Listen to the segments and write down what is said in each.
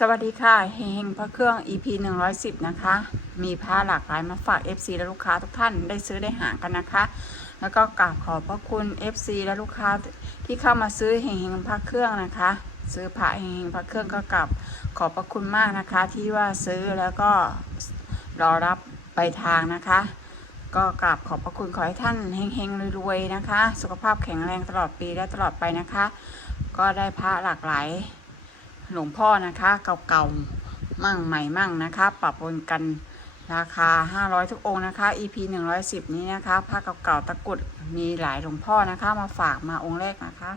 สวัสดีค่ะเฮงๆพระเครื่อง EP 110 นะคะ มีผ้าหลากหลายมาฝาก FC และลูกค้าทุกท่านได้ซื้อได้หากันนะคะ แล้วก็กราบขอบพระคุณ FC และลูกค้าที่เข้ามาซื้อเฮงๆพระเครื่องนะคะ ซื้อพระเฮงๆพระเครื่องก็กราบขอบพระคุณมากนะคะ ที่ว่าซื้อแล้วก็รอรับไปทางนะคะ ก็กราบขอบพระคุณขอให้ท่านเฮงๆรวยๆนะคะ สุขภาพแข็งแรงตลอดปีและตลอดไปนะคะ ก็ได้พระหลากหลาย หลวงพ่อนะคะ เก่าๆ มั่งใหม่มั่งนะคะ ปรับปนกันราคา 500 ทุกองค์นะคะ EP 110 นี้นะคะพระเก่าๆตะกุดมีหลายหลวงพ่อนะคะ มาฝากมาองค์แรกนะคะ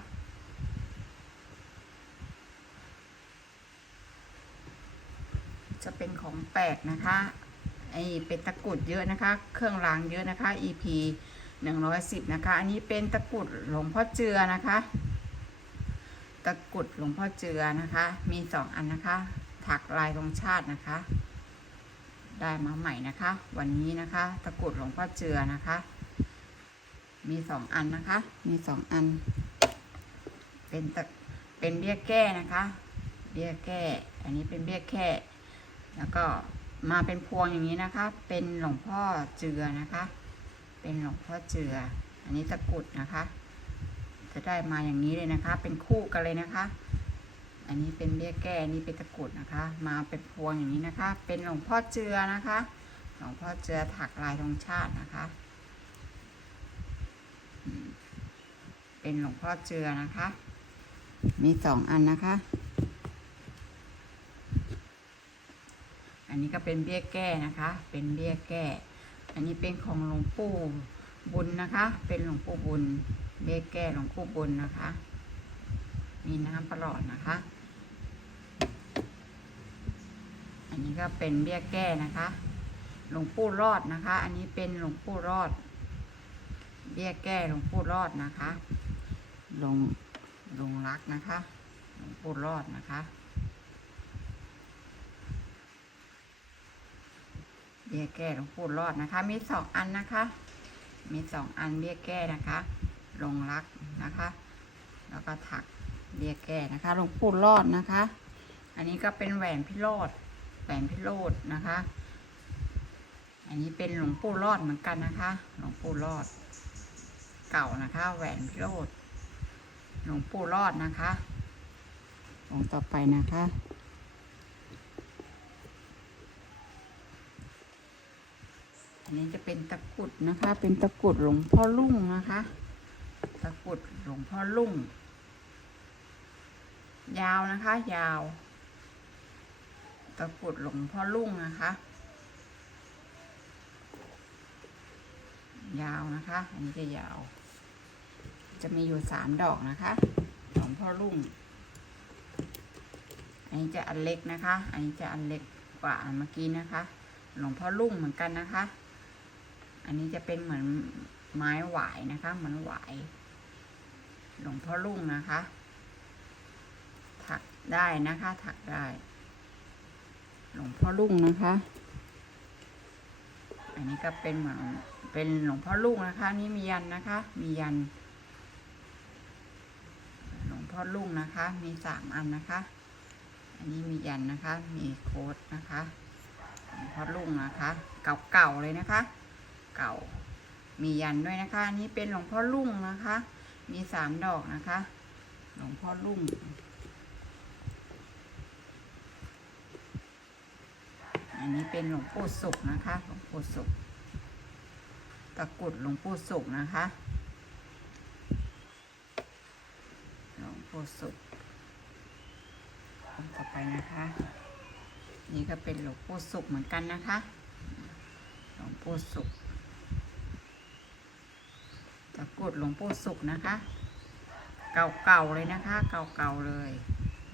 จะเป็นของแปลกนะคะไอเป็นตะกุดเยอะนะคะ เครื่องรางเยอะนะคะ EP 110 นะคะ อันนี้เป็นตะกุดหลวงพ่อเจือนะคะ ตะกรุดหลวงพ่อเจือนะคะ มีสองอันนะคะ ถักลายธงชาตินะคะ ได้มาใหม่นะคะ วันนี้นะคะ ตะกรุดหลวงพ่อเจือนะคะ มีสองอันนะคะ มีสองอัน เป็นตะเป็นเบี้ยแก้นะคะ เบี้ยแก้ อันนี้เป็นเบี้ยแค่ แล้วก็มาเป็นพวงอย่างนี้นะคะ เป็นหลวงพ่อเจือนะคะ เป็นหลวงพ่อเจือ อันนี้ตะกรุดนะคะ จะได้มาอย่างนี้เลยนะคะ เป็นคู่กันเลยนะคะ อันนี้เป็นเบี้ยแก้นนี้เป็นตะกรุดนะคะ มาเป็นพวงอย่างนี้นะคะ เป็นหลวงพ่อเจือนะคะ หลวงพ่อเจือถักลายธงชาตินะคะ เป็นหลวงพ่อเจือนะคะ มีสองอันนะคะ อันนี้ก็เป็นเบี้ยแก้นะคะ เป็นเบี้ยแก้ อันนี้เป็นของหลวงปู่บุญนะคะ เป็นหลวงปู่บุญ เบี้ยแก้หลวงปู่บุญนะคะ มีน้ำประหลอดนะคะ อันนี้ก็เป็นเบี้ยแก้นะคะ หลวงปู่รอดนะคะ อันนี้เป็นหลวงปู่รอด เบี้ยแก้หลวงปู่รอดนะคะหลวงหลวงรักนะคะ หลวงปู่รอดนะคะเบี้ยแก้หลวงปู่รอดนะคะ มีสองอันนะคะ มีสองอันเบี้ยแก้นะคะ ลงรักนะคะ แล้วก็ถักเบี้ยแก้นะคะหลวงปู่รอดนะคะ อันนี้ก็เป็นแหวนพิโรธแหวนพิโรธนะคะ อันนี้เป็นหลวงปู่รอดเหมือนกันนะคะ หลวงปู่รอด เก่านะคะ แหวนพิโรธหลวงปู่รอดนะคะองค์ต่อไปนะคะอันนี้จะเป็นตะกรุดนะคะ เป็นตะกรุดหลวงพ่อลุ่งนะคะ ตะกรุดหลวงพ่อลุ่ง ยาวนะคะ ยาว ตะกรุดหลวงพ่อลุ่งนะคะ ยาวนะคะ อันนี้จะยาว จะมีอยู่สามดอกนะคะ หลวงพ่อลุ่ง อันนี้จะอันเล็กนะคะ อันนี้จะอันเล็กกว่าอันเมื่อกี้นะคะ หลวงพ่อลุ่งเหมือนกันนะคะ อันนี้จะเป็นเหมือน ไม้หวายนะคะเหมือนหวาย หลวงพ่อลุ่งนะคะ ถักได้นะคะ ถักได้ หลวงพ่อลุ่งนะคะ อันนี้ก็เป็นเหมือนเป็นหลวงพ่อลุ่งนะคะ นี่มียันนะคะ มียัน หลวงพ่อลุ่งนะคะ มีสามอันนะคะ อันนี้มียันนะคะ มีโค้ดนะคะ หลวงพ่อลุ่งนะคะ เก่าๆเลยนะคะ เก่า มียันด้วยนะคะอันนี้เป็นหลวงพ่อลุ่งนะคะ มีสามดอกนะคะ หลวงพ่อลุ่งอันนี้เป็นหลวงปู่สุขนะคะ หลวงปู่สุขตะกรุดหลวงปู่สุขนะคะ หลวงปู่สุของค์ต่อไปนะคะ นี่ก็เป็นหลวงปู่สุขเหมือนกันนะคะ หลวงปู่สุขตะ กรุดหลวงปู่สุขนะคะ เก่าๆเลยนะคะ เก่าๆเลย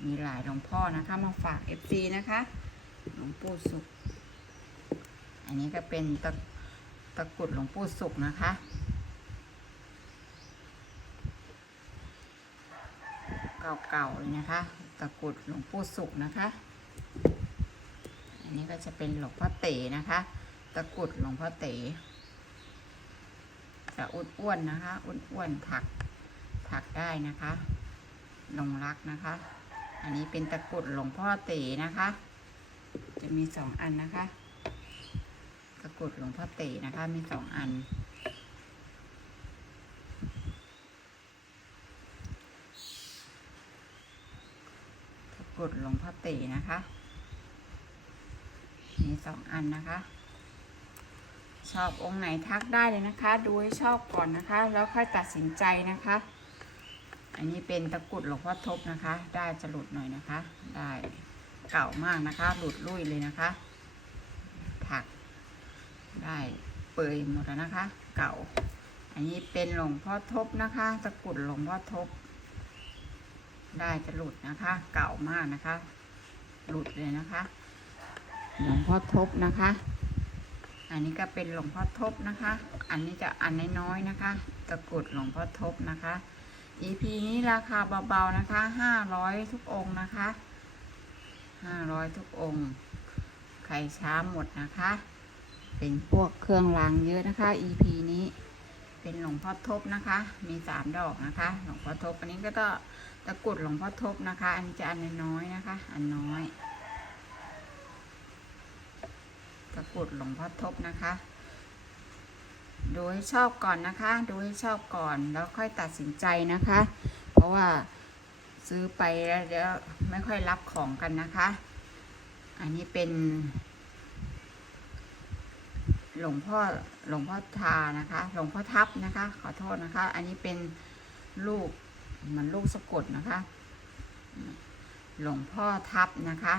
มีหลายหลวงพ่อนะคะ มาฝากเอฟซีนะคะ หลวงปู่สุข อันนี้ก็เป็นตะตะกรุดหลวงปู่สุขนะคะเก่าๆเลยนะคะ ตะกรุดหลวงปู่สุขนะคะ อันนี้ก็จะเป็นหลวงพ่อเต๋นะคะ ตะกรุดหลวงพ่อเต๋ จะอ้วนๆนะคะอ้วนๆถักถักได้นะคะลงรักนะคะ อันนี้เป็นตะกรุดหลวงพ่อเต๋นะคะ จะมีสองอันนะคะ ตะกรุดหลวงพ่อเต๋นะคะ มีสองอัน ตะกรุดหลวงพ่อเต๋นะคะ มีสองอันนะคะ ชอบองค์ไหนทักได้เลยนะคะ ดูให้ชอบก่อนนะคะ แล้วค่อยตัดสินใจนะคะ อันนี้เป็นตะกุดหลวงพ่อทบนะคะ ได้จะหลุดหน่อยนะคะ ได้เก่ามากนะคะ หลุดลุ่ยเลยนะคะ ถักได้เปื่อยหมดแล้วนะคะ เก่า อันนี้เป็นหลวงพ่อทบนะคะ ตะกุดหลวงพ่อทบ ได้จะหลุดนะคะ เก่ามากนะคะ หลุดเลยนะคะ หลวงพ่อทบนะคะ อันนี้ก็เป็นหลวงพ่อทบนะคะ อันนี้จะอันน้อยๆนะคะ ตะกรุดหลวงพ่อทบนะคะ EP นี้ราคาเบาๆนะคะห้าร้อยทุกองนะคะห้าร้อยทุกองใครช้าหมดนะคะ เป็นพวกเครื่องรางเยอะนะคะ EP นี้ เป็นหลวงพ่อทบนะคะ มีสามดอกนะคะ หลวงพ่อทบ อันนี้ก็ตะกรุดหลวงพ่อทบนะคะ อันนี้จะอันน้อยๆนะคะ อันน้อย ตะกุดหลวงพ่อทบนะคะ ดูให้ชอบก่อนนะคะ ดูให้ชอบก่อนแล้วค่อยตัดสินใจนะคะ เพราะว่าซื้อไปแล้วเดี๋ยวไม่ค่อยรับของกันนะคะ อันนี้เป็น หลวงพ่อหลวงพ่อทานะคะ หลวงพ่อทับนะคะ ขอโทษนะคะ อันนี้เป็นลูกมันลูกสะกดนะคะ หลวงพ่อทับนะคะ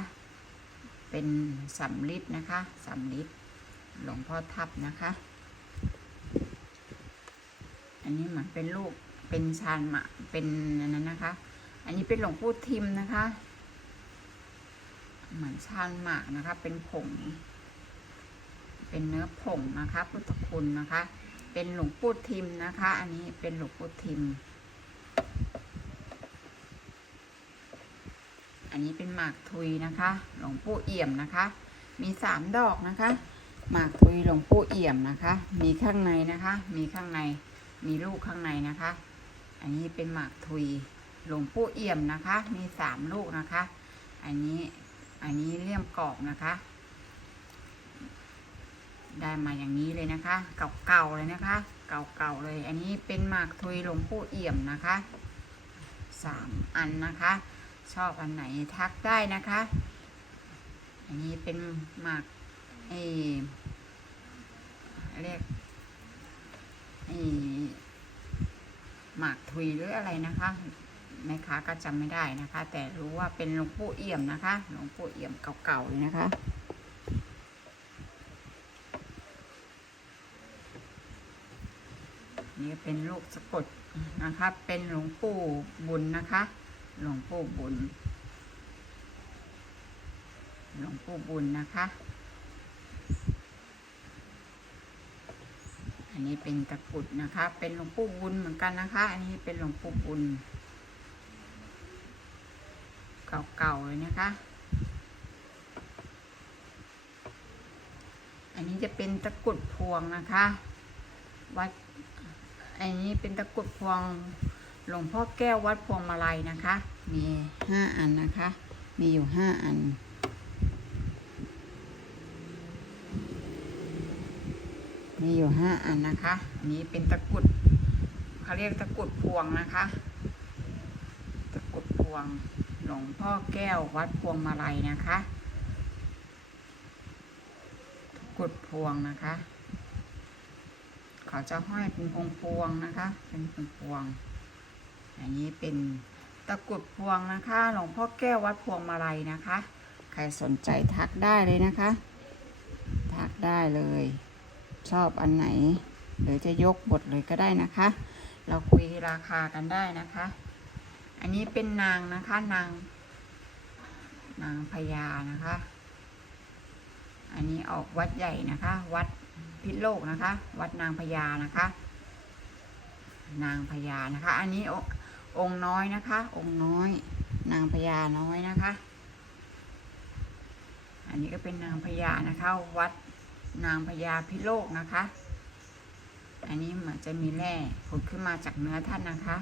เป็นสำลิดนะคะสำลิดหลวงพ่อทับนะคะ อันนี้เหมือนเป็นลูกเป็นชานหมะเป็นอันนั้นนะคะ อันนี้เป็นหลวงปู่ทิมนะคะ เหมือนชานหมากนะคะ เป็นผง เป็นเนื้อผงนะคะ พุทธคุณนะคะ เป็นหลวงปู่ทิมนะคะ อันนี้เป็นหลวงปู่ทิม อันนี้เป็นหมากทุยนะคะ หลวงปู่เอี่ยมนะคะ มีสามดอกนะคะ หมากทุยหลวงปู่เอี่ยมนะคะ มีข้างในนะคะ มีข้างใน มีลูกข้างในนะคะ อันนี้เป็นหมากทุยหลวงปู่เอี่ยมนะคะ มีสามลูกนะคะ อันนี้ อันนี้เลี่ยมกรอบนะคะ ได้มาอย่างนี้เลยนะคะ เก่าๆเลยนะคะ เก่าๆเลย อันนี้เป็นหมากทุยหลวงปู่เอี่ยมนะคะสามอันนะคะ ชอบอันไหนทักได้นะคะ อันนี้เป็นหมากเอเรียกเออหมากทุยหรืออะไรนะคะแม่ค้าก็จำไม่ได้นะคะ แต่รู้ว่าเป็นหลวงปู่เอี่ยมนะคะหลวงปู่เอี่ยมเก่าๆเลยนะคะนี่เป็นลูกสะกดนะคะ เป็นหลวงปู่บุญนะคะ หลวงปู่บุญ หลวงปู่บุญนะคะ อันนี้เป็นตะกรุดนะคะ เป็นหลวงปู่บุญเหมือนกันนะคะ อันนี้เป็นหลวงปู่บุญ เก่าๆเลยนะคะ อันนี้จะเป็นตะกรุดพวงนะคะ วัด อันนี้เป็นตะกรุดพวงหลวงพ่อแก้ววัดพวงมาลัยนะคะ มีห้าอันนะคะ มีอยู่ห้าอัน มีอยู่ห้าอันนะคะ นี้เป็นตะกุดเขาเรียกตะกุดพวงนะคะ ตะกุดพวงหลวงพ่อแก้ววัดพวงมาลัยนะคะ ตะกุดพวงนะคะเขาจะห้อยเป็นพวงพวงนะคะ เป็นพวงพวง อันนี้เป็น ตะกรุดพวงนะคะหลวงพ่อแก้ววัดพวงมาลัยนะคะ ใครสนใจทักได้เลยนะคะ ทักได้เลย ชอบอันไหน หรือจะยกบทเลยก็ได้นะคะ เราคุยราคากันได้นะคะ อันนี้เป็นนางนะคะนาง นางพญานะคะ อันนี้ออกวัดใหญ่นะคะ วัดพิษโลกนะคะ วัดนางพญานะคะ นางพญานะคะ อันนี้ องค์น้อยนะคะ องค์น้อย นางพญาน้อยนะคะ อันนี้ก็เป็นนางพญานะคะ วัดนางพญาพิโลกนะคะ อันนี้เหมือนจะมีแร่ผุดขึ้นมาจากเนื้อท่านนะคะ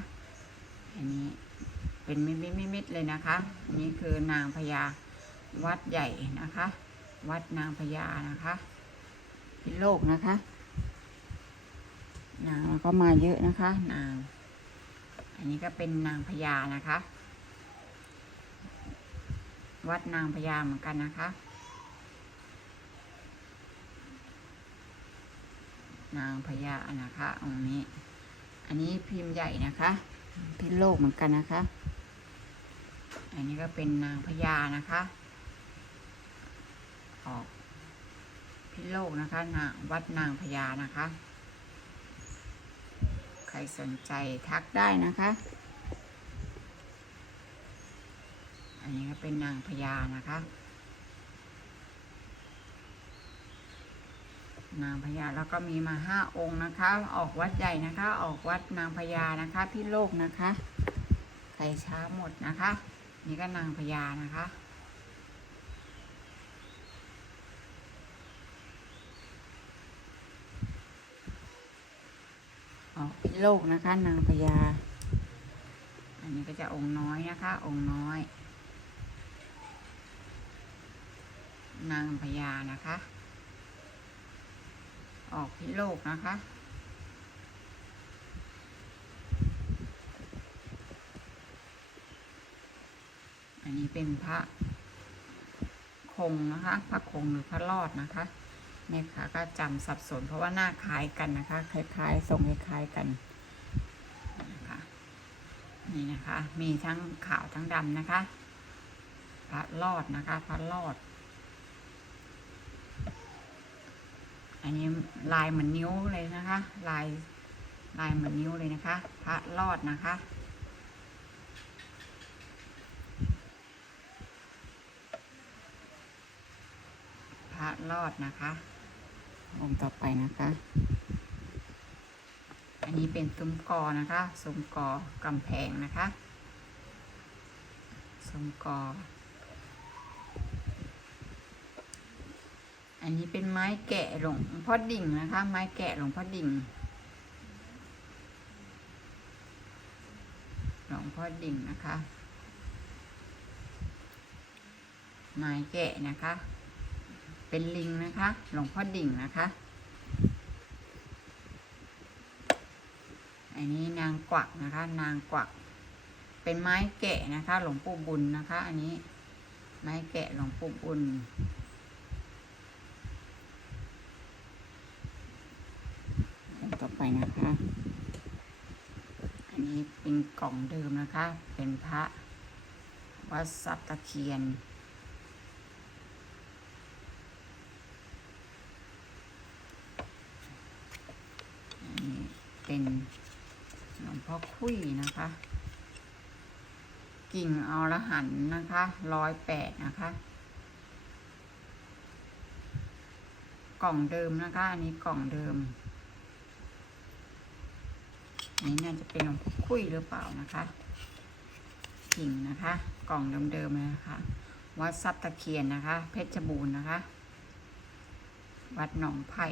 อันนี้เป็นมิมิมิมิดเลยนะคะ นี่คือนางพญาวัดใหญ่นะคะ วัดนางพญานะคะ พิโลกนะคะ นางแล้วก็มาเยอะนะคะ นาง อันนี้ก็เป็นนางพญานะคะ วัดนางพญาเหมือนกันนะคะ นางพญานะคะองค์นี้ อันนี้พิมพ์ใหญ่นะคะพิโลกเหมือนกันนะคะ อันนี้ก็เป็นนางพญานะคะออกพิโลกนะคะนางวัดนางพญานะคะ รสนใจทักได้นะคะ อันนี้ก็เป็นนางพญานะคะ นางพญาแล้วก็มีมาห้าองค์นะคะ ออกวัดใหญ่นะคะ ออกวัดนางพญานะคะ พี่โลกนะคะ ใครช้าหมดนะคะ นี่ก็นางพญานะคะ ออกพี่โลกนะคะ นางพญา อันนี้ก็จะองค์น้อยนะคะ องค์น้อย นางพญานะคะ ออกพิโลกนะคะอันนี้เป็นพระคงนะคะ พระคงหรือพระรอดนะคะ แม่ค้าก็จำสับสน เพราะว่าหน้าคล้ายกันนะคะ คล้ายๆทรงคล้ายๆกันนะคะนี่นะคะ มีทั้งขาวทั้งดำนะคะพระรอดนะคะพระรอด อันนี้ลายเหมือนนิ้วเลยนะคะ ลายลายเหมือนนิ้วเลยนะคะ พระรอดนะคะพระรอดนะคะ องค์ต่อไปนะคะ อันนี้เป็นซุ้มกอนะคะซุ้มกอกำแพงนะคะซุ้มกอ อันนี้เป็นไม้แกะหลงพ่อดิ่งนะคะ ไม้แกะหลงพ่อดิ่งหลวงพ่อดิ่งนะคะ ไม้แกะนะคะ เป็นลิงนะคะ หลวงพ่อดิ่งนะคะ อันนี้นางกวักนะคะ นางกวัก เป็นไม้แกะนะคะ หลวงปู่บุญนะคะ อันนี้ ไม้แกะหลวงปู่บุญต่อไปนะคะ อันนี้เป็นกล่องเดิมนะคะ เป็นพระวัดสัตะเคียน อันนี้ เป็นหลวงพ่อคุยนะคะ กิ่งอรหันนะคะร้อยแปดนะคะ กล่องเดิมนะคะ อันนี้กล่องเดิมอันนี้น่าจะเป็นหลวงพ่อคุยหรือเปล่านะคะกิ่งนะคะ กล่องเดิมๆเลยนะคะ วัดซับตะเคียนนะคะ เพชรบูรณ์นะคะ วัดหนองไผ่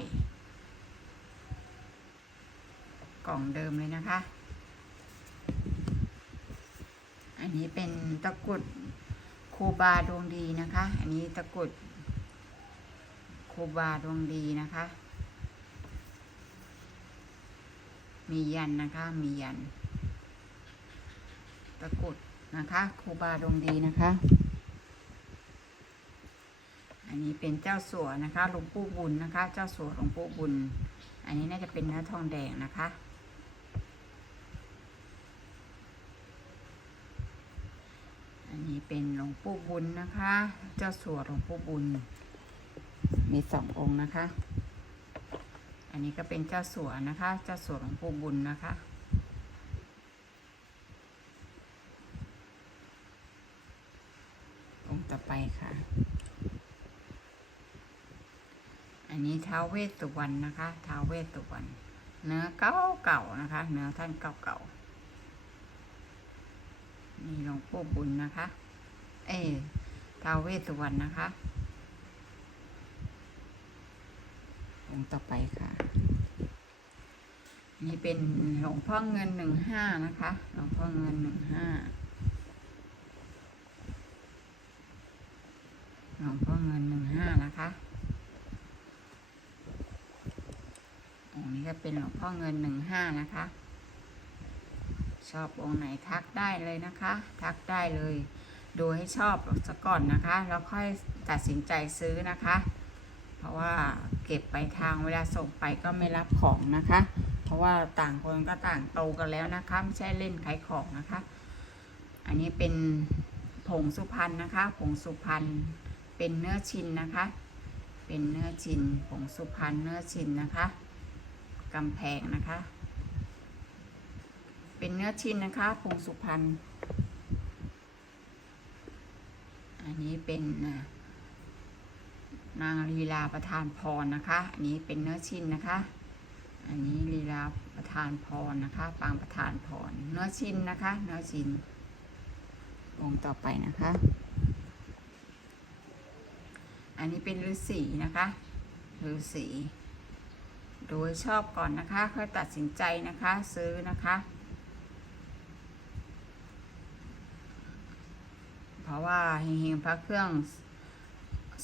กล่องเดิมเลยนะคะ อันนี้เป็นตะกรุดครูบาดวงดีนะคะ อันนี้ตะกรุดครูบาดวงดีนะคะ มียันนะคะ มียัน ตะกรุดนะคะครูบาดวงดีนะคะ อันนี้เป็นเจ้าสัวนะคะหลวงปู่บุญนะคะ เจ้าสัวหลวงปู่บุญ อันนี้น่าจะเป็นเนื้อทองแดงนะคะ อั นนี้เป็นหลวงปู่บุญนะคะ เจ้าสัวหลวงปู่บุญ มีสององค์นะคะ อันนี้ก็เป็นเจ้าสัวนะคะ เจ้าสัวหลวงปู่บุญนะคะองค์ต่อไปค่ะ อันนี้ท้าวเวสสุวรรณนะคะท้าวเวสสุวรรณเนื้อเก่าเก่านะคะ เนื้อท่านเก่าเก่าๆนี่หลวงปู่บุญนะคะ เอทาวเวสุวรรณนะคะ องต่อไปค่ะ นี่เป็นหลวงพ่อเงินหนึ่งห้านะคะ หลวงพ่อเงินหนึ่งห้าหลวงพ่อเงินหนึ่งห้านะคะองนี้ก็เป็นหลวงพ่อเงินหนึ่งห้านะคะ ชอบองไหนทักได้เลยนะคะ ทักได้เลย ดูให้ชอบซะก่อนนะคะ แล้วค่อยตัดสินใจซื้อนะคะ เพราะว่าเก็บไปทางเวลาส่งไปก็ไม่รับของนะคะ เพราะว่าต่างคนก็ต่างโตกันแล้วนะคะไม่ใช่เล่นขายของนะคะ อันนี้เป็นผงสุพรรณนะคะผงสุพรรณเป็นเนื้อชินนะคะ เป็นเนื้อชินผงสุพรรณเนื้อชินนะคะกำแพงนะคะ เป็นเนื้อชินนะคะผงสุพรรณ อันนี้เป็นนางลีลาประธานพรนะคะ อันนี้เป็นเนื้อชิ้นนะคะ อันนี้ลีลาประธานพรนะคะ ปางประธานพร เนื้อชิ้นนะคะ เนื้อชิ้นองค์ต่อไปนะคะ อันนี้เป็นฤาษีนะคะฤาษีโดยชอบก่อนนะคะค่อยตัดสินใจนะคะซื้อนะคะ เพราะว่าเฮงๆพระเครื่อง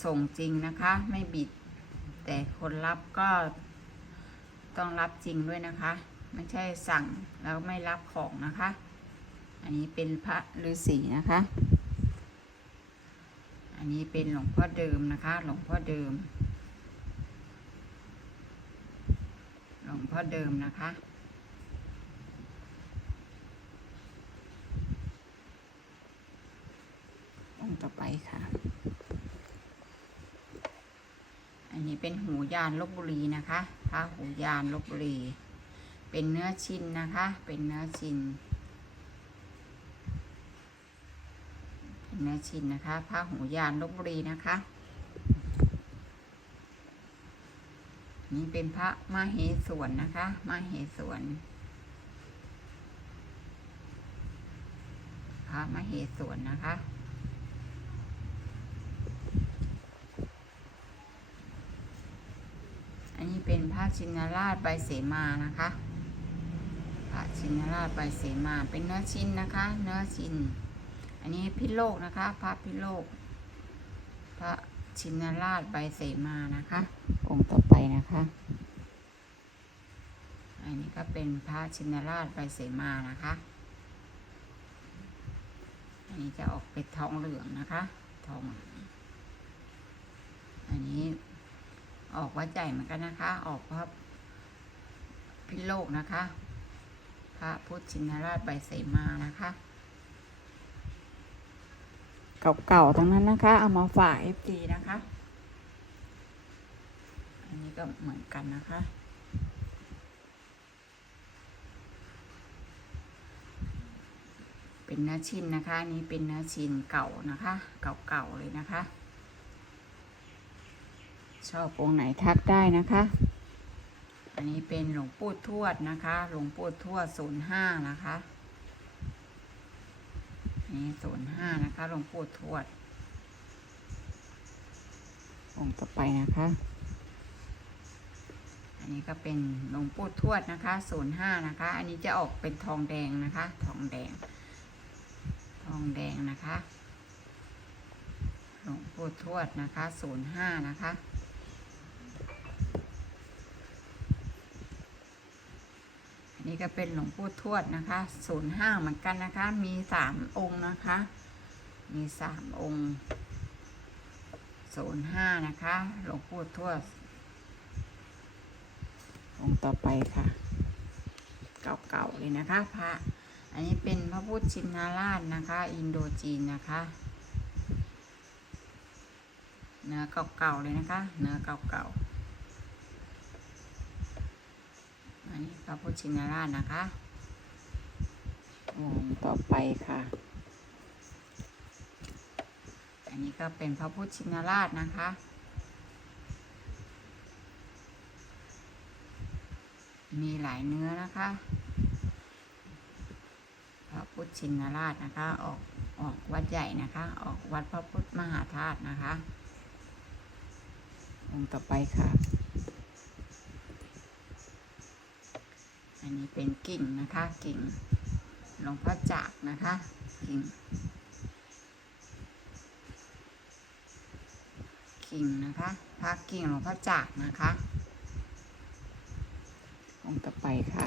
ส่งจริงนะคะ ไม่บิด แต่คนรับก็ต้องรับจริงด้วยนะคะ ไม่ใช่สั่งแล้วไม่รับของนะคะ อันนี้เป็นพระฤาษีนะคะ อันนี้เป็นหลวงพ่อเดิมนะคะ หลวงพ่อเดิม หลวงพ่อเดิมนะคะ องต่อไปค่ะ อันนี้เป็นหูยานลบบุรีนะคะพระหูยานลบบุรี เป็นเนื้อชินนะคะ เป็นเนื้อชินเป็นเนื้อชินนะคะพระหูยานลบบุรีนะคะนี่เป็นพระมาเหสวนนะคะ มาเหสวนพระมาเหสวนนะคะ อันนี้เป็นพระ ชินราชใบเสมานะคะพระชินราชใบเสมาเป็นเนื้อชิ้นนะคะ เนื้อชิ้น อันนี้พิโลกนะคะ พระพิโลก พระชินราชใบเสมานะคะ องค์ต่อไปนะคะ อันนี้ก็เป็นพระชินราชใบเสมานะคะ อันนี้จะออกเป็นทองเหลืองนะคะ ทองเหลืองอันนี้ ออกวัดใหญ่เหมือนกันนะคะ ออกพระพิโลกนะคะ พระพุทธชินราชใบเสมานะคะ เก่าๆทั้งนั้นนะคะ เอามาฝากเอฟซีนะคะ อันนี้ก็เหมือนกันนะคะเป็นเนื้อชิ้นนะคะอันนี้เป็นเนื้อชิ้นเก่านะคะ เก่าๆเลยนะคะ ชอบองค์ไหนทักได้นะคะ อันนี้เป็นหลวงปู่ทวดนะคะ หลวงปู่ทวดศูนย์ห้านะคะนนี่ศูนย์ห้านะคะ หลวงปู่ทวด องค์ต่อไปนะคะ อันนี้ก็เป็นหลวงปู่ทวดนะคะศูนย์ห้านะคะ อันนี้จะออกเป็นทองแดงนะคะ ทองแดง ทองแดงนะคะ หลวงปู่ทวดนะคะศูนย์ห้านะคะ อันนี้ ก็เป็นหลวงปู่ทวดนะคะศูนย์ห้าเหมือนกันนะคะ มีสามองค์นะคะ มีสามองค์ศูนย์ห้านะคะ หลวงปู่ทวด องค์ต่อไปค่ะ เก่าๆเลยนะคะพระอันนี้เป็นพระพุทธชินราชนะคะ อินโดจีนนะคะเนื้อเก่าๆเลยนะคะ เนื้อเก่าๆ อั นนี้พระพุทธชินราชนะคะองค์ต่อไปค่ะ อันนี้ก็เป็นพระพุทธชินราชนะคะมีหลายเนื้อนะคะ พระพุทธชินราชนะคะ ออกออกวัดใหญ่นะคะ ออกวัดพระพุทธมหาธาตุนะคะองค์ต่อไปค่ะ อันนี้เป็นกิ่งนะคะกิ่งหลวงพ่อจักนะคะกิ่งกิ่งนะคะพระกิ่งหลวงพ่อจากนะคะองค์ต่อไปค่ะ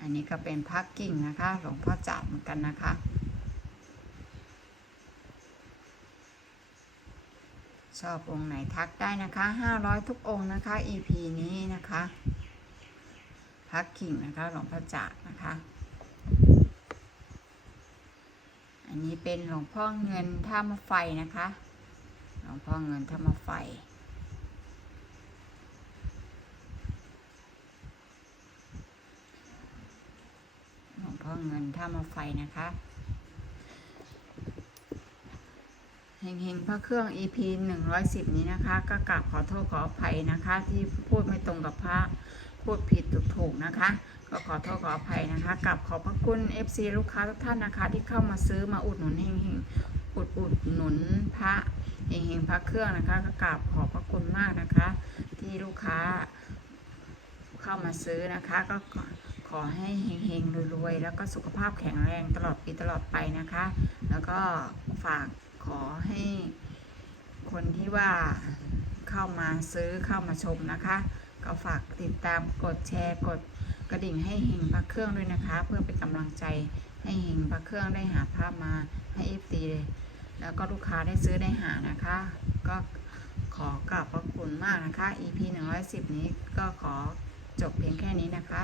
อันนี้ก็เป็นพระกิ่งนะคะหลวงพ่อจากเหมือนกันนะคะ ชอบองค์ไหนทักได้นะคะ 500 ทุกองค์นะคะ EP นี้นะคะพระกิ่งนะคะหลวงพ่อจากนะคะ อันนี้เป็นหลวงพ่อเงินท่ามะไฟนะคะ หลวงพ่อเงินท่ามะไฟหลวงพ่อเงินท่ามะไฟนะคะ เฮงๆพระเครื่อง EP 110 นี้นะคะ ก็กราบขอโทษขออภัยนะคะ ที่พูดไม่ตรงกับพระพูดผิดถูกๆนะคะ ก็ขอโทษขออภัยนะคะกลับขอบพระคุณ FC ลูกค้าทุกท่านนะคะ ที่เข้ามาซื้อมาอุดหนุนเฮงๆอุดอุดหนุนพระเฮงๆพระเครื่องนะคะ ก็กราบขอบพระคุณมากนะคะ ที่ลูกค้าเข้ามาซื้อนะคะ ก็ขอให้เฮงๆรวยๆแล้วก็สุขภาพแข็งแรงตลอดปีตลอดไปนะคะ แล้วก็ฝาก ขอให้คนที่ว่าเข้ามาซื้อเข้ามาชมนะคะ ก็ฝากติดตามกดแชร์กดกระดิ่งให้เฮงพระเครื่องด้วยนะคะ เพื่อเป็นกำลังใจให้เฮงพระเครื่องได้หาภาพมาให้เอฟซีเลยแล้วก็ลูกค้าได้ซื้อได้หานะคะ ก็ขอกราบพระคุณมากนะคะ EP 110 นี้ก็ขอจบเพียงแค่นี้นะคะ